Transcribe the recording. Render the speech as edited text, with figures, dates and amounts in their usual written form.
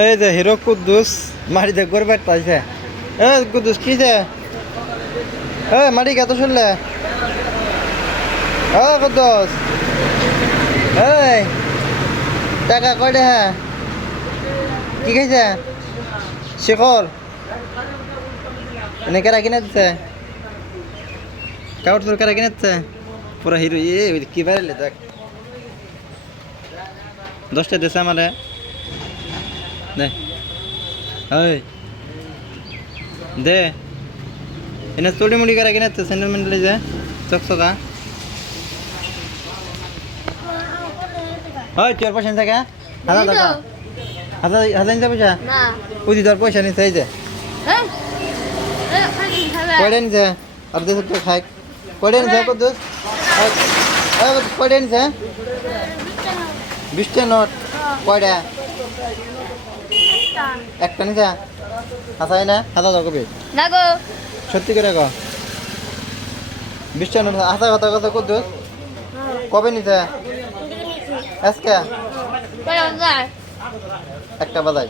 এই যে হিরো কুদ্দুস মাটিতে গড়ে পাইছে। কুদ্দুস কি যে মাটি কত শুনলে কুদ্দুস এই টাকা কয়টা হ্যাঁ কি খাইছে শেখর এনে কেরা কিনে দিচ্ছে কাউট তোর কেরা কিনে দিচ্ছে পুরা হিরো কি বাড়াইলে দেখ 10টা দিছে আমারে দে ওই দে এনে চুড়ি মুড়ি করে কিনে দিচ্ছে স্যান্ডেল মেন্ডেল যে চকচকা ওই তোর পয়সা থাকে হাজার টাকা হাজার নিতে পয়সা পুঁজি তোর পয়সা নিচ্ছে এই যে কয়টা নিছে আর দেশ তো খাই কয়টা নিছে কত কয়টা নিছে 20টা নোট কয়টা একটা নিছে হাসাই না হাসা যাও কবি না গো সত্যি করে কো 20টা নোট হাসা কথা কথা কত কবে নিছে আজকে একটা বাজাই